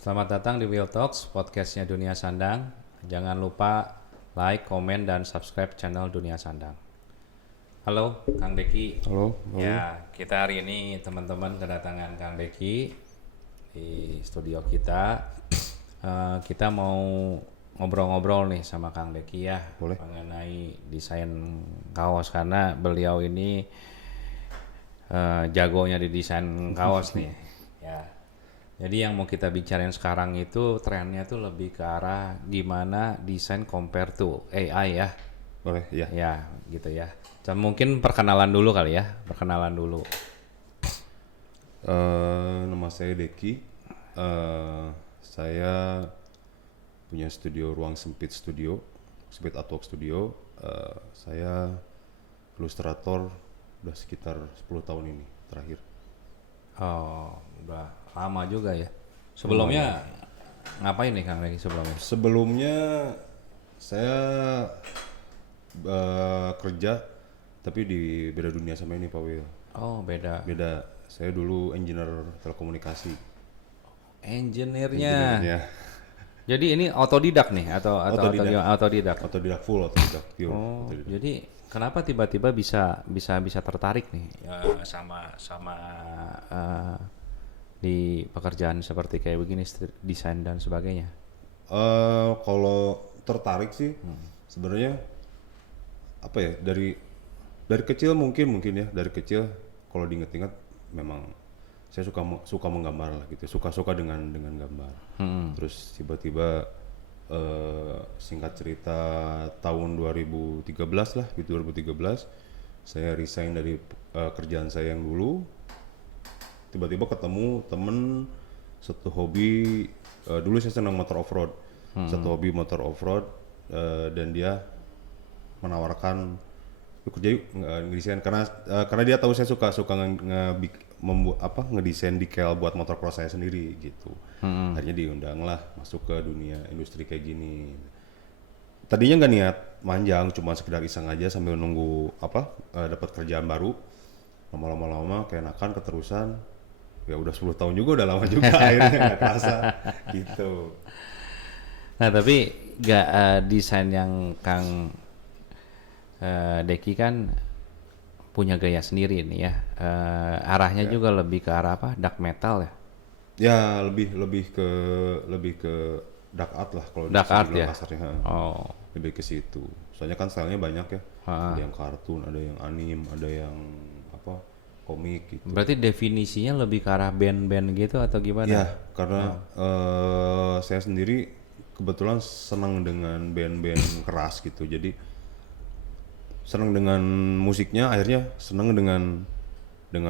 Selamat datang di Will Talks, podcastnya Dunia Sandang. Jangan lupa like, komen, dan subscribe channel Dunia Sandang. Halo, Kang Deki. Halo, Ya, kita hari ini teman-teman kedatangan Kang Deki di studio kita. Kita mau ngobrol-ngobrol nih sama Kang Deki ya, boleh. mengenai desain kaos karena beliau ini jagonya di desain kaos nih. Ya. Jadi yang mau kita bicarain sekarang itu trennya tuh lebih ke arah gimana desain compare to AI ya. Boleh, ya. Ya, gitu ya. Dan mungkin perkenalan dulu kali ya, perkenalan dulu. Nama saya Deki. Saya punya studio Ruang Sempit Studio, Sempit Artwork Studio. Saya ilustrator udah sekitar 10 tahun ini terakhir. Oh, udah lama juga ya. Sebelumnya ngapain nih Kang Regi sebelumnya? Sebelumnya saya kerja tapi di beda dunia sama ini Pak Will. Oh, beda. Beda. Saya dulu engineer telekomunikasi. Engineer-nya. Engineer-nya. Jadi ini otodidak nih atau otodidak. Otodidak full, otodidak pure. Oh, Otodidak. jadi kenapa tiba-tiba bisa tertarik nih ya, sama di pekerjaan seperti kayak begini, desain dan sebagainya? Kalau tertarik sih sebenarnya apa ya, dari kecil mungkin ya, dari kecil kalau diinget-inget memang saya suka menggambar lah gitu, suka dengan gambar. Terus tiba-tiba singkat cerita tahun 2013 lah gitu, 2013 saya resign dari kerjaan saya yang dulu. Tiba-tiba ketemu temen satu hobi, dulu saya senang motor off-road, satu hobi motor off-road, dan dia menawarkan lu kerja yuk ngedesain karena dia tahu saya suka ngedesain decal buat motor cross saya sendiri gitu. Akhirnya diundang lah masuk ke dunia industri kayak gini. Tadinya nggak niat manjang, cuma sekedar iseng aja sambil nunggu dapat kerjaan baru. Lama-lama keenakan keterusan. Ya udah 10 tahun juga, udah lama juga akhirnya nggak kerasa gitu. Nah tapi nggak desain yang Kang Deki kan punya gaya sendiri nih ya. Arahnya juga lebih ke arah apa? Dark metal ya? Ya lebih ke dark art lah kalau Dark art dibilang ya? kasarnya. Oh. Lebih ke situ. Soalnya kan stylenya banyak ya. Ada yang kartun, ada yang anime, ada yang komik gitu. Berarti definisinya lebih ke arah band-band gitu atau gimana? Ya, karena saya sendiri kebetulan senang dengan band-band keras gitu. Jadi senang dengan musiknya, akhirnya senang dengan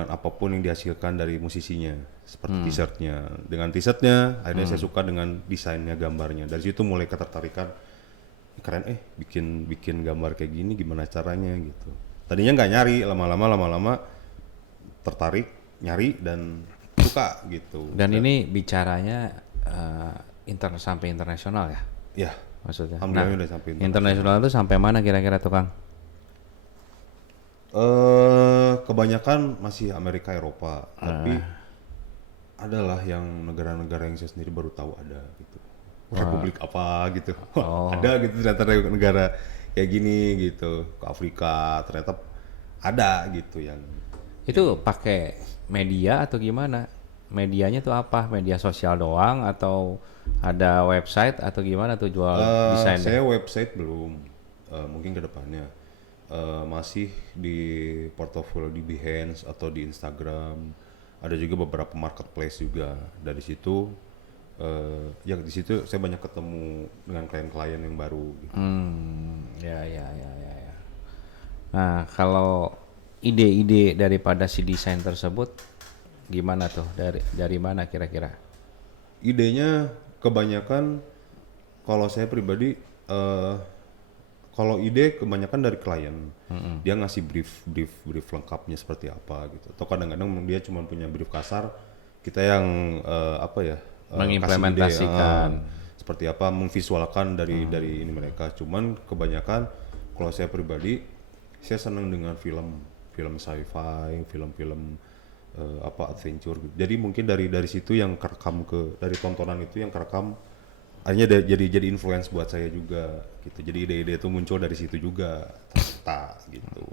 apapun yang dihasilkan dari musisinya. Seperti t-shirtnya. Dengan t-shirtnya, akhirnya saya suka dengan desainnya, gambarnya. Dari situ mulai ketertarikan, keren bikin gambar kayak gini, gimana caranya gitu. Tadinya nggak nyari, lama-lama tertarik, nyari dan suka gitu. Dan ini bicaranya sampai internasional ya? Ya, Maksudnya. alhamdulillah udah sampai Internasional itu sampai mana kira-kira tuh Kang? Kebanyakan masih Amerika, Eropa, tapi adalah yang negara-negara yang saya sendiri baru tahu ada gitu. Republik apa gitu. Ada gitu ternyata negara kayak gini gitu. Ke Afrika ternyata ada gitu yang Itu pakai media atau gimana? Medianya tuh apa? Media sosial doang atau ada website atau gimana tuh jual desainnya? saya website belum, mungkin ke depannya masih di portofolio di Behance atau di Instagram. Ada juga beberapa marketplace juga. Dari situ ya di situ saya banyak ketemu dengan klien-klien yang baru gitu. Ya. Nah, kalau ide-ide daripada si desain tersebut gimana tuh? Dari mana kira-kira? Idenya kebanyakan kalau saya pribadi kalau ide kebanyakan dari klien. Dia ngasih brief lengkapnya seperti apa gitu. Atau kadang-kadang dia cuma punya brief kasar, kita yang Mengimplementasikan. seperti apa, memvisualkan dari ini mereka. Cuman kebanyakan kalau saya pribadi saya senang dengan film sci-fi, film-film apa adventure gitu. Jadi mungkin dari situ yang kerekam dari tontonan itu yang kerekam akhirnya jadi influence buat saya juga gitu. Jadi ide-ide itu muncul dari situ juga ternyata gitu.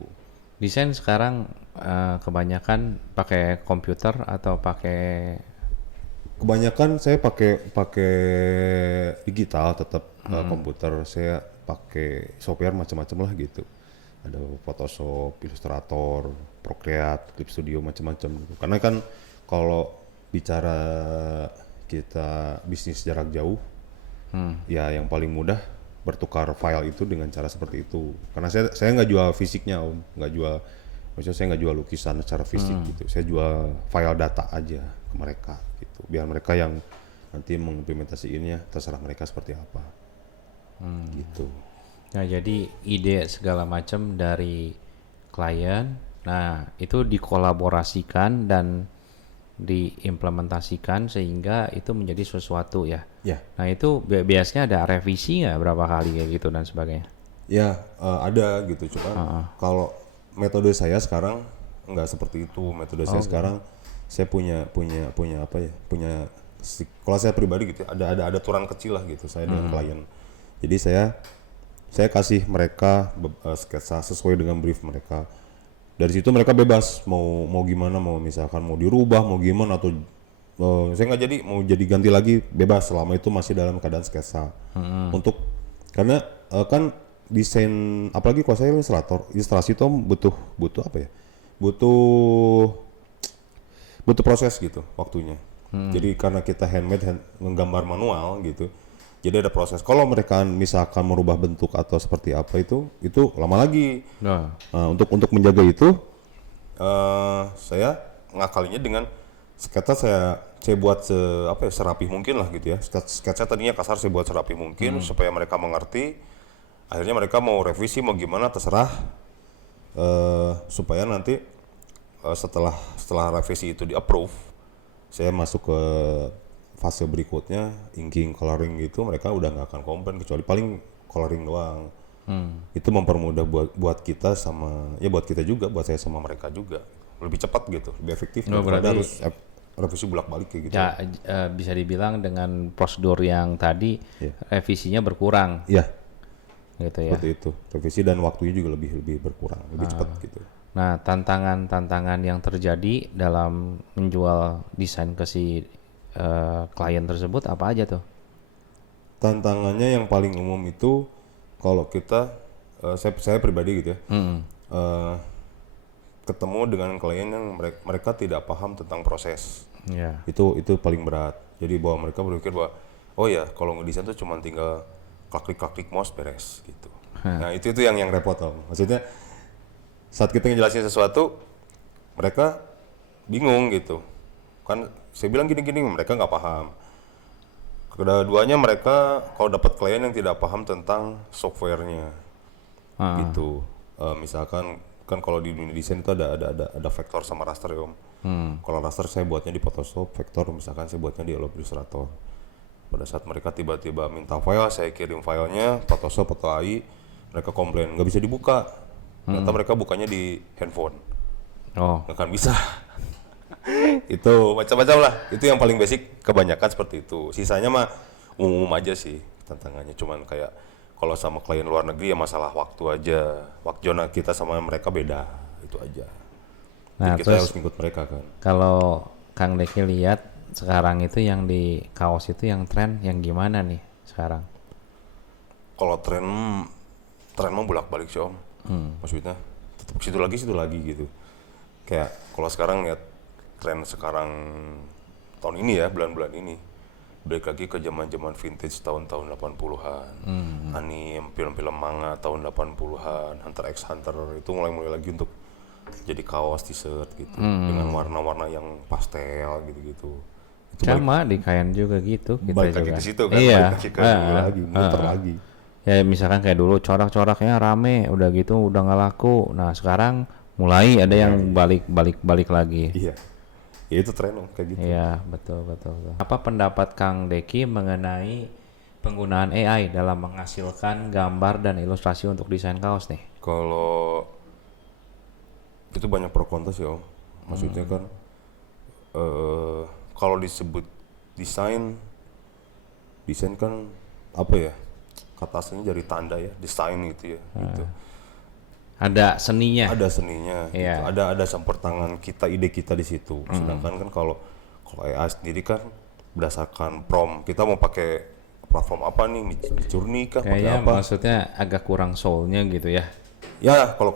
Desain sekarang kebanyakan pakai komputer atau pakai Kebanyakan saya pakai pakai digital tetap komputer. Saya pakai software macam-macam lah gitu. Ada Photoshop, Illustrator, Procreate, Clip Studio macam-macam gitu. Karena kan kalau bicara kita bisnis jarak jauh, ya yang paling mudah bertukar file itu dengan cara seperti itu. Karena saya nggak jual fisiknya om, nggak jual, maksudnya saya nggak jual lukisan secara fisik gitu. Saya jual file data aja ke mereka gitu. Biar mereka yang nanti mengimplementasiinnya terserah mereka seperti apa. Gitu. Nah, jadi ide segala macam dari klien, nah itu dikolaborasikan dan diimplementasikan sehingga itu menjadi sesuatu ya. Ya, Nah itu biasanya ada revisi nggak berapa kali kayak gitu dan sebagainya. ya ada gitu. Cuman kalau metode saya sekarang nggak seperti itu. Metode saya sekarang saya punya apa ya? Kalau saya pribadi gitu, ada aturan kecil lah gitu. Saya dengan klien. Jadi saya kasih mereka sketsa sesuai dengan brief mereka. Dari situ mereka bebas mau gimana, mau misalkan mau dirubah, mau gimana atau saya nggak jadi mau jadi ganti lagi bebas selama itu masih dalam keadaan sketsa. Untuk karena kan desain apalagi kalau saya ilustrasi itu butuh apa ya? Butuh proses gitu waktunya. Jadi karena kita menggambar manual gitu. Jadi ada proses. Kalau mereka misalkan merubah bentuk atau seperti apa itu lama lagi. Nah, Untuk menjaga itu saya ngakalinya dengan sketsa saya buat serapih mungkin lah gitu ya. Sketsa tadinya kasar saya buat serapih mungkin supaya mereka mengerti. Akhirnya mereka mau revisi mau gimana terserah supaya nanti setelah revisi itu di approve, saya masuk ke fase berikutnya inking coloring gitu. Mereka udah nggak akan komplain kecuali paling coloring doang. Itu mempermudah buat kita sama ya buat kita juga, buat saya sama mereka juga lebih cepat gitu, lebih efektif daripada harus revisi bolak-balik kayak gitu. ya bisa dibilang dengan prosedur yang tadi revisinya berkurang Iya, gitu ya. seperti itu. Revisi dan waktunya juga lebih berkurang, lebih cepat gitu. Nah, tantangan yang terjadi dalam menjual desain ke si klien tersebut apa aja tuh? Tantangannya yang paling umum itu kalau kita saya pribadi gitu ya. Ketemu dengan klien yang mereka tidak paham tentang proses. Ya. Itu paling berat. Jadi bahwa mereka berpikir bahwa oh ya kalau ngedesain tuh cuma tinggal klik mouse beres gitu. Nah, itu yang repot om. Maksudnya saat kita ngejelasin sesuatu mereka bingung gitu. Kan saya bilang gini-gini mereka nggak paham. Kedua-duanya mereka kalau dapat klien yang tidak paham tentang softwarenya gitu. Misalkan kan kalau di dunia desain itu ada vektor sama raster ya om. Kalau raster saya buatnya di Photoshop, vektor misalkan saya buatnya di Adobe Illustrator. Pada saat mereka tiba-tiba minta file, saya kirim filenya Photoshop atau AI, mereka komplain nggak bisa dibuka. Ternyata mereka bukanya di handphone, nggak akan bisa. Itu macam-macam lah. Itu yang paling basic, kebanyakan seperti itu. Sisanya mah umum aja sih tantangannya. Cuman kayak kalau sama klien luar negeri ya masalah waktu aja. Waktu zona kita sama mereka beda, itu aja. Nah, jadi kita terus harus ngikut mereka kan. kalau Kang Deki lihat sekarang itu yang di kaos itu yang tren yang gimana nih sekarang? Kalau tren mah bolak-balik sih om. Maksudnya tetap situ lagi gitu. Kayak kalau sekarang lihat tren sekarang tahun ini ya, bulan-bulan ini balik lagi ke zaman-zaman vintage tahun-tahun 80-an. Anime, film-film manga tahun 80-an, Hunter x Hunter itu mulai lagi untuk jadi kaos t-shirt gitu dengan warna-warna yang pastel gitu-gitu. Itu Sama di kain juga gitu kita balik lagi juga. ke situ kan, Iya. balik lagi ke dulu lagi, muter lagi. Ya misalkan kayak dulu corak-coraknya rame, udah gitu udah nggak laku. Nah sekarang mulai ada yang balik lagi. Iya. Ya itu tren om, kayak gitu. Iya betul. Apa pendapat Kang Deki mengenai penggunaan AI dalam menghasilkan gambar dan ilustrasi untuk desain kaos nih? Kalau itu banyak pro kontra sih om. Maksudnya kan kalau disebut desain kan apa ya? Kata aslinya dari tanda ya, desain gitu ya. Gitu. Ada seninya. Ada seninya gitu. Iya. Ada campur tangan kita, ide kita di situ. Sedangkan kan kalau AI sendiri kan berdasarkan prompt. Kita mau pakai platform apa nih? Journey kah? Pakai Kayaknya apa? maksudnya agak kurang soulnya gitu ya. Ya, kalau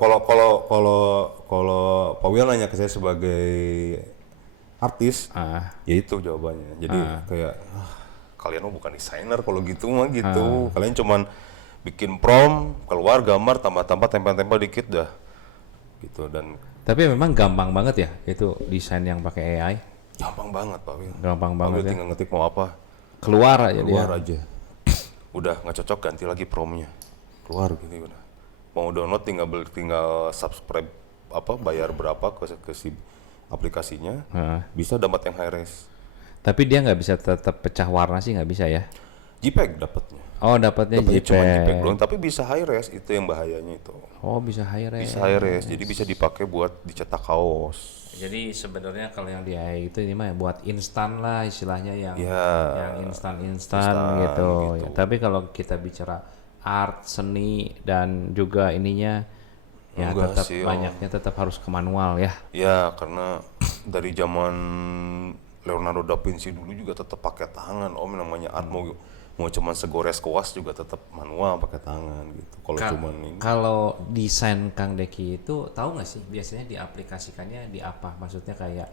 Pak Wil nanya ke saya sebagai artis, ya itu jawabannya. Jadi kayak kalian mah bukan desainer kalau gitu mah gitu. Kalian cuman bikin prompt, keluar gambar, tambah-tambah, tempel-tempel dikit dah. Gitu. Dan Tapi memang gampang banget ya itu desain yang pakai AI. gampang banget Pak Wil. Gampang Pak banget Wil ya. tinggal ngetik mau apa, Keluar aja keluar dia. aja. Udah nggak cocok, ganti lagi promptnya. Keluar gitu udah. Mau download tinggal subscribe apa, bayar berapa ke si aplikasinya, bisa dapat yang high res. Tapi dia nggak bisa tetap pecah warna sih, nggak bisa ya. JPEG dapatnya. Oh, dapatnya Cuma JPEG JPEG. doang, tapi bisa high res, itu yang bahayanya itu. Oh, bisa high res. Bisa high res, jadi bisa dipakai buat dicetak kaos. Jadi sebenarnya kalau yang di AI itu ini mah buat instan lah istilahnya yang Ya, instan gitu. Ya, tapi kalau kita bicara art, seni dan juga ininya ya Enggak tetap sih, Om. banyaknya tetap harus ke manual ya. Ya, karena dari zaman Leonardo da Vinci dulu juga tetap pakai tangan, Om, namanya art. Mau cuman segores kuas juga tetap manual pakai tangan gitu. Kalau cuman ini Kalau desain Kang Deki itu tahu nggak sih biasanya diaplikasikannya di apa? Maksudnya kayak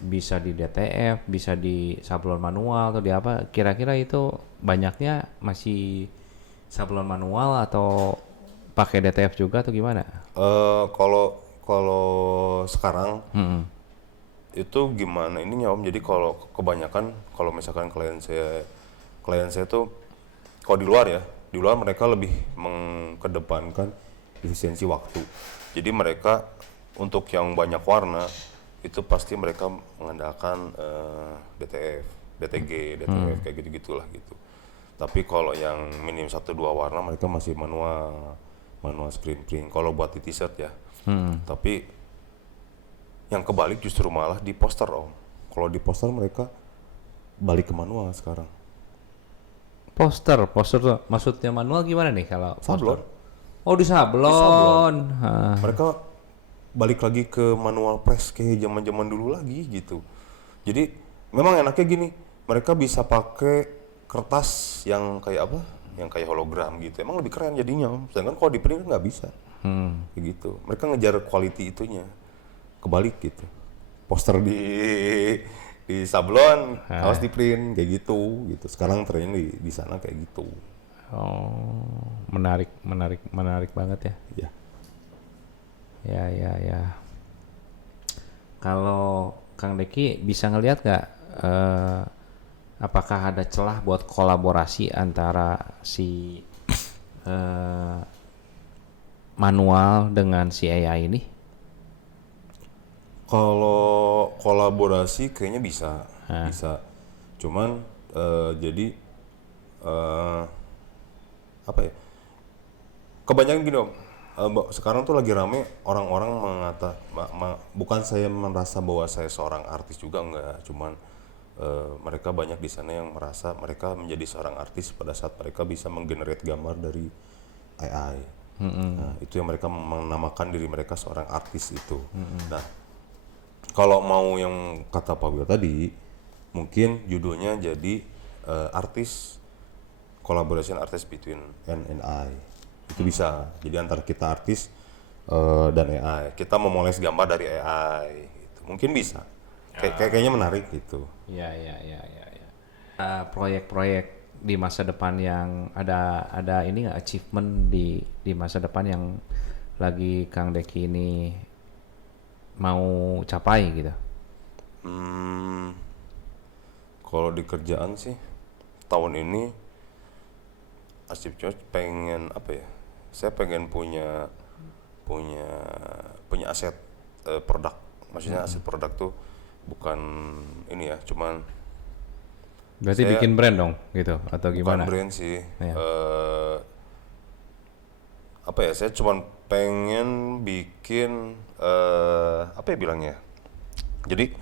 bisa di DTF, bisa di sablon manual atau di apa? Kira-kira itu banyaknya masih sablon manual atau pakai DTF juga atau gimana? kalau sekarang itu gimana ininya Om? Jadi kalau kebanyakan kalau misalkan klien saya tuh kalau di luar mereka lebih mengedepankan efisiensi waktu. Jadi mereka untuk yang banyak warna itu pasti mereka mengandalkan DTF, DTG, DTF kayak gitu-gitulah gitu. Tapi kalau yang minim 1-2 warna mereka masih manual screen print. Kalau buat di t-shirt ya. Tapi yang kebalik justru malah di poster Om. Kalau di poster mereka balik ke manual sekarang. Poster tuh maksudnya manual gimana nih kalau Sablon. poster? Oh, di sablon. Hah. Mereka balik lagi ke manual press kayak zaman-zaman dulu lagi gitu. Jadi memang enaknya gini, mereka bisa pakai kertas yang kayak apa? Yang kayak hologram gitu. Emang lebih keren jadinya Om. Sedangkan kalau di print kan nggak bisa. Kayak gitu. Mereka ngejar quality itunya. Kebalik gitu. Poster di sablon, harus di print kayak gitu. Sekarang trennya di sana kayak gitu. Oh, menarik banget ya. Ya. Ya. Kalau Kang Deki bisa ngelihat nggak apakah ada celah buat kolaborasi antara si manual dengan si AI ini? Kalau kolaborasi kayaknya bisa. Cuman jadi apa ya? Kebanyakan gini Om. Sekarang tuh lagi rame orang-orang bukan saya merasa bahwa saya seorang artis juga enggak, cuman mereka banyak di sana yang merasa mereka menjadi seorang artis pada saat mereka bisa menggenerate gambar dari AI. Nah, itu yang mereka menamakan diri mereka seorang artis itu. Nah, kalau mau yang kata Pak Wil tadi, mungkin judulnya jadi collaboration artist between and I. Itu bisa. Jadi antara kita artis dan AI. Kita memoles gambar dari AI. Gitu. Mungkin bisa. Kayaknya menarik gitu. Ya. Proyek-proyek di masa depan yang ada ini nggak achievement di masa depan yang lagi Kang Deki ini mau capai gitu? Kalau di kerjaan sih tahun ini Asif George pengen apa ya? Saya pengen punya aset produk. Maksudnya aset produk tuh bukan ini ya, cuman Berarti bikin brand dong gitu atau bukan gimana? brand sih. Iya. Apa ya? Saya cuman pengen bikin apa ya bilangnya? Jadi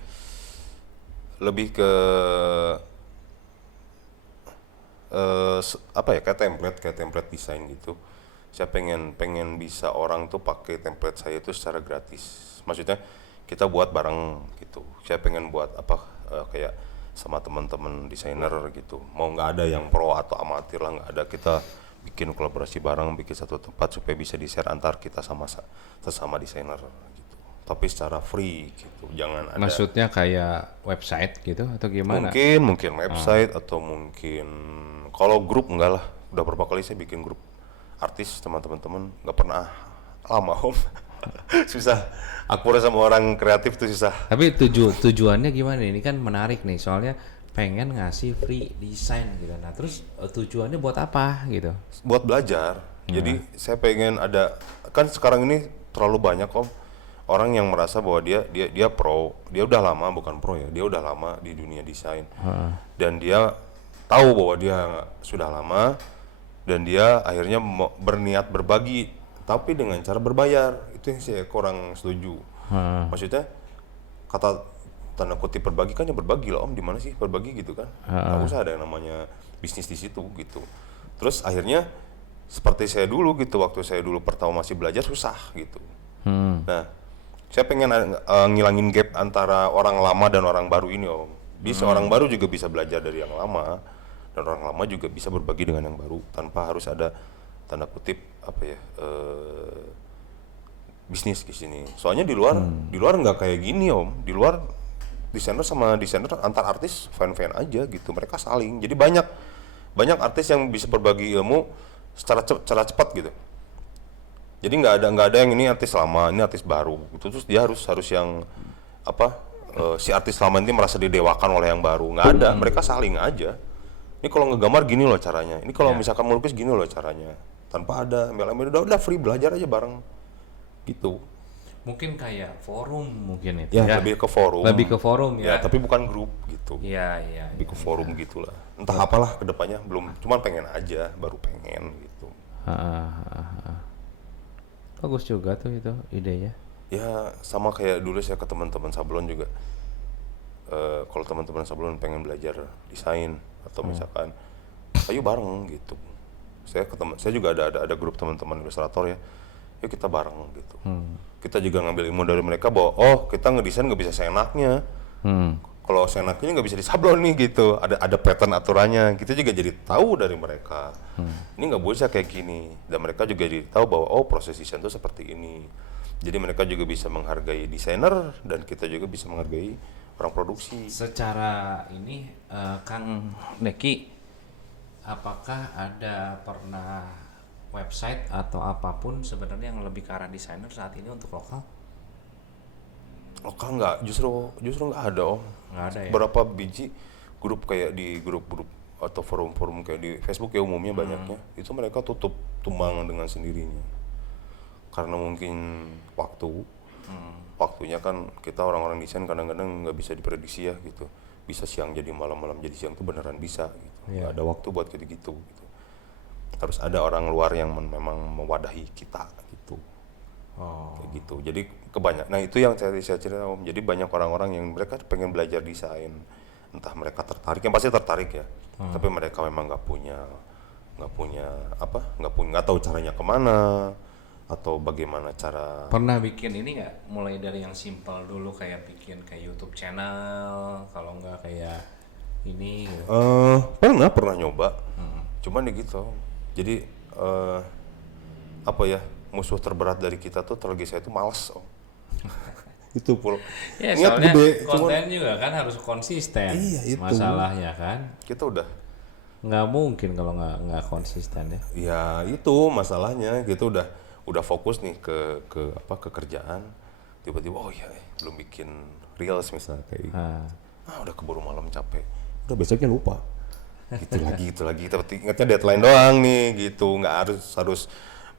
lebih ke apa ya, kayak template desain gitu. Saya pengen bisa orang tuh pakai template saya itu secara gratis. Maksudnya kita buat bareng gitu. Saya pengen buat apa kayak sama teman-teman desainer gitu. Mau nggak ada yang pro atau amatir lah, nggak ada. Kita bikin kolaborasi bareng, bikin satu tempat supaya bisa di-share antar kita sama sesama desainer gitu. Tapi secara free gitu. Jangan ada. Maksudnya kayak website gitu atau gimana? Mungkin website atau mungkin kalau grup enggak lah. Udah berapa kali saya bikin grup artis sama teman-teman, nggak pernah lama om. Susah. Aku sama orang kreatif tuh susah. Tapi tujuannya gimana? Ini kan menarik nih, soalnya pengen ngasih free desain gitu. Nah terus tujuannya buat apa gitu? Buat belajar. Jadi saya pengen ada, kan sekarang ini terlalu banyak om orang yang merasa bahwa dia pro, dia udah lama, bukan pro ya, dia udah lama di dunia desain. Dan dia tahu bahwa dia sudah lama dan dia akhirnya berniat berbagi tapi dengan cara berbayar. Itu yang saya kurang setuju. Maksudnya kata tanda kutip berbagi kan ya berbagi lah om, di mana sih berbagi gitu kan? Nggak usah ada yang namanya bisnis di situ gitu. Terus akhirnya seperti saya dulu gitu, waktu saya dulu pertama masih belajar susah gitu. Nah, saya pengen ngilangin gap antara orang lama dan orang baru ini om. Bisa orang baru juga bisa belajar dari yang lama, dan orang lama juga bisa berbagi dengan yang baru tanpa harus ada tanda kutip apa ya bisnis di sini. Soalnya di luar nggak kayak gini om. Di luar desainer sama desainer antar artis fan aja gitu. Mereka saling. Jadi banyak artis yang bisa berbagi ilmu secara cepat gitu. Jadi nggak ada yang ini artis lama, ini artis baru gitu. Terus dia harus yang apa si artis lama ini merasa didewakan oleh yang baru. Nggak ada, mereka saling aja. Ini kalau ngegambar gini loh caranya. Ini kalau misalkan melukis gini loh caranya. Tanpa ada embel-embel, udah free, belajar aja bareng gitu. Mungkin kayak forum mungkin itu. Ya, lebih ke forum. Lebih ke forum Ya, ya. tapi bukan grup gitu. Iya. Lebih ke forum gitulah. Entah apalah kedepannya, belum. Cuman pengen aja, baru pengen gitu. Bagus juga tuh itu idenya. Ya sama kayak dulu saya ke teman-teman sablon juga. Kalau teman-teman sablon pengen belajar desain atau misalkan, ayo bareng gitu. Saya juga ada grup teman-teman ilustrator ya. Yuk kita bareng gitu. Kita juga ngambil ilmu dari mereka bahwa kita ngedesain nggak bisa seenaknya. Kalau seenaknya nggak bisa disablon nih gitu. Ada pattern aturannya. Kita juga jadi tahu dari mereka. Ini nggak bisa kayak gini. Dan mereka juga jadi tahu bahwa proses desain itu seperti ini. Jadi mereka juga bisa menghargai desainer dan kita juga bisa menghargai orang produksi. Secara ini Kang Neki, apakah ada pernah website atau apapun sebenarnya yang lebih ke arah desainer saat ini untuk lokal? Lokal nggak, justru nggak ada om. Nggak ada ya? Berapa biji grup kayak di grup-grup atau forum-forum kayak di Facebook ya umumnya banyaknya itu mereka tutup tumbang dengan sendirinya karena mungkin waktunya kan kita orang-orang desain kadang-kadang nggak bisa diprediksi ya gitu, bisa siang jadi malam jadi siang tuh beneran bisa gitu. Nggak ada waktu buat kayak gitu. Harus ada orang luar yang memang mewadahi kita gitu. Kayak gitu. Jadi nah itu yang saya cerita om. Jadi banyak orang-orang yang mereka pengen belajar desain, entah mereka tertarik, yang pasti tertarik ya, tapi mereka memang nggak tahu caranya kemana atau bagaimana cara. Pernah bikin ini nggak? Mulai dari yang simple dulu kayak bikin kayak YouTube channel, kalau nggak kayak ini gitu. Pernah nyoba, cuman ya gitu. Jadi apa ya, musuh terberat dari kita tuh terlebih saya tuh malas om. Itu pul. Ya Ingat soalnya gede, konten juga kan harus konsisten. Iya, itu. Masalahnya kan Kita udah nggak mungkin kalau nggak konsisten ya. ya itu masalahnya, gitu udah fokus nih ke kerjaan, tiba-tiba belum bikin reels misalnya kayak gitu. Udah keburu malam capek, udah besoknya lupa. gitu lagi tapi ingatnya deadline doang nih gitu. Nggak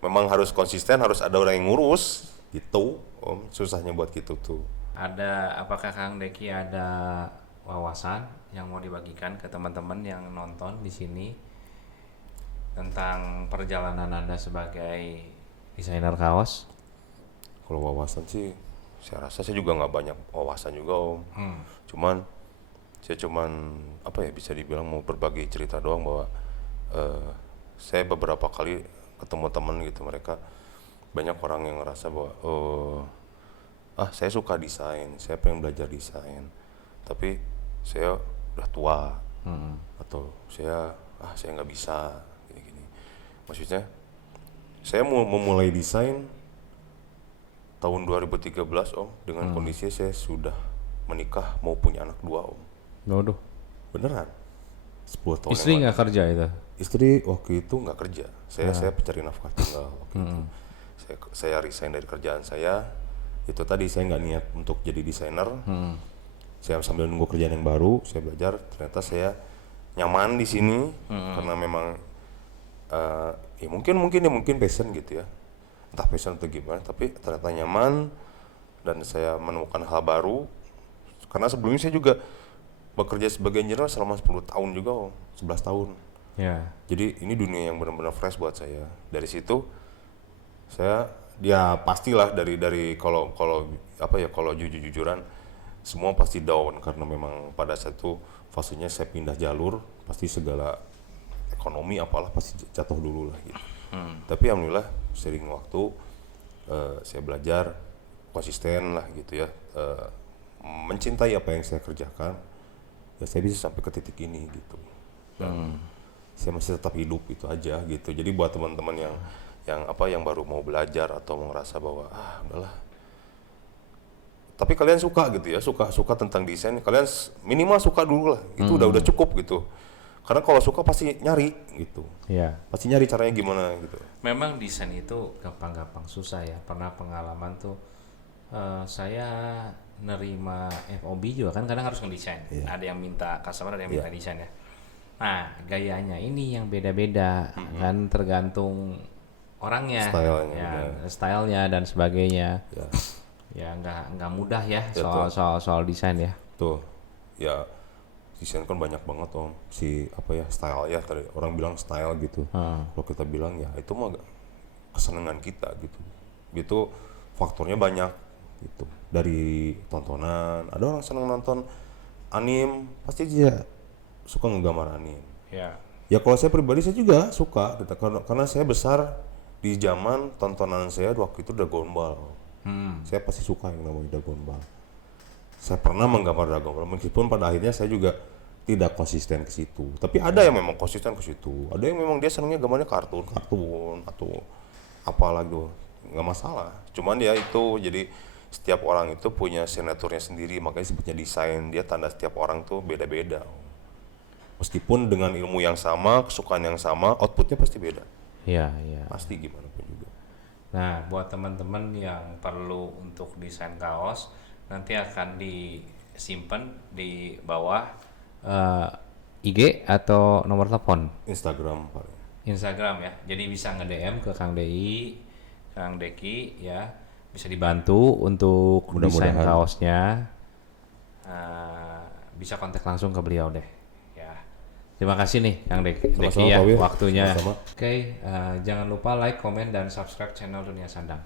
memang harus konsisten, harus ada orang yang ngurus gitu om. Susahnya buat gitu tuh. Apakah Kang Deki ada wawasan yang mau dibagikan ke teman-teman yang nonton di sini tentang perjalanan Anda sebagai desainer kaos? Kalau wawasan sih, saya rasa saya juga nggak banyak wawasan juga om. Cuman Saya cuman apa ya, bisa dibilang mau berbagi cerita doang bahwa saya beberapa kali ketemu temen gitu, mereka banyak orang yang ngerasa bahwa saya suka desain, saya pengen belajar desain, tapi saya udah tua, atau saya nggak bisa gini-gini. Maksudnya saya mau memulai desain tahun 2013 Om, dengan kondisi saya sudah menikah, mau punya anak 2 Om. Waduh. Beneran. 10 tahun Istri yang nggak kerja itu? Istri waktu itu nggak kerja. Saya pencari nafkah tunggal waktu itu. Saya resign dari kerjaan saya. Itu tadi saya nggak niat untuk jadi desainer. Saya sambil nunggu kerjaan yang baru, saya belajar. Ternyata saya nyaman di sini karena memang ya mungkin passion gitu ya. Entah passion atau gimana, tapi ternyata nyaman dan saya menemukan hal baru. Karena sebelumnya saya juga bekerja sebagai engineer selama 10 tahun juga Om, 11 tahun. Ya. Jadi ini dunia yang benar-benar fresh buat saya. Dari situ saya ya pastilah dari kalau jujur-jujuran semua pasti down karena memang pada saat itu fasenya saya pindah jalur, pasti segala ekonomi apalah pasti jatuh dulu lah gitu. Tapi alhamdulillah sering waktu saya belajar konsisten lah gitu ya, mencintai apa yang saya kerjakan. Ya saya bisa sampai ke titik ini gitu. Dan saya masih tetap hidup itu aja gitu. Jadi buat teman-teman yang baru mau belajar atau mau ngerasa bahwa udahlah. Tapi kalian suka gitu ya, suka tentang desain, kalian minimal suka dulu lah. Itu udah cukup gitu. Karena kalau suka pasti nyari gitu. Iya. Pasti nyari caranya gimana gitu. Memang desain itu gampang-gampang, susah ya. Pernah pengalaman tuh saya nerima FOB juga kan kadang harus ngedesain. Ada yang minta customer, ada yang minta desain ya. Nah, gayanya ini yang beda-beda kan tergantung orangnya, stylenya dan sebagainya. Ya nggak mudah ya soal desain ya. Tuh, ya desain kan banyak banget Om. Style ya, tadi orang bilang style gitu. Kalau kita bilang ya itu mah kesenangan kita gitu. Gitu faktornya banyak gitu. Dari tontonan, ada orang senang nonton anime, pasti dia suka ngegambar anime. Ya kalau saya pribadi saya juga suka gitu. Karena saya besar di zaman tontonan saya waktu itu Dragon Ball. Saya pasti suka yang namanya Dragon Ball. Saya pernah menggambar Dragon Ball, meskipun pada akhirnya saya juga tidak konsisten ke situ. Tapi ada yang memang konsisten ke situ. Ada yang memang dia senangnya gambarnya kartun atau apalah gitu. Nggak masalah. Cuman ya itu, jadi setiap orang itu punya signaturnya sendiri, makanya sebutnya desain. Dia tanda setiap orang tuh beda-beda. Meskipun dengan ilmu yang sama, kesukaan yang sama, outputnya pasti beda. Iya. Pasti gimana pun juga. Nah, buat teman-teman yang perlu untuk desain kaos, nanti akan disimpan di bawah IG atau nomor telepon. Instagram paling. Instagram ya. Jadi bisa nge-DM ke Kang Deki ya. Bisa dibantu untuk desain kaosnya. Bisa kontak langsung ke beliau deh. Ya. Terima kasih nih Kang Deki ya waktunya. Oke, jangan lupa like, komen dan subscribe channel Dunia Sandang.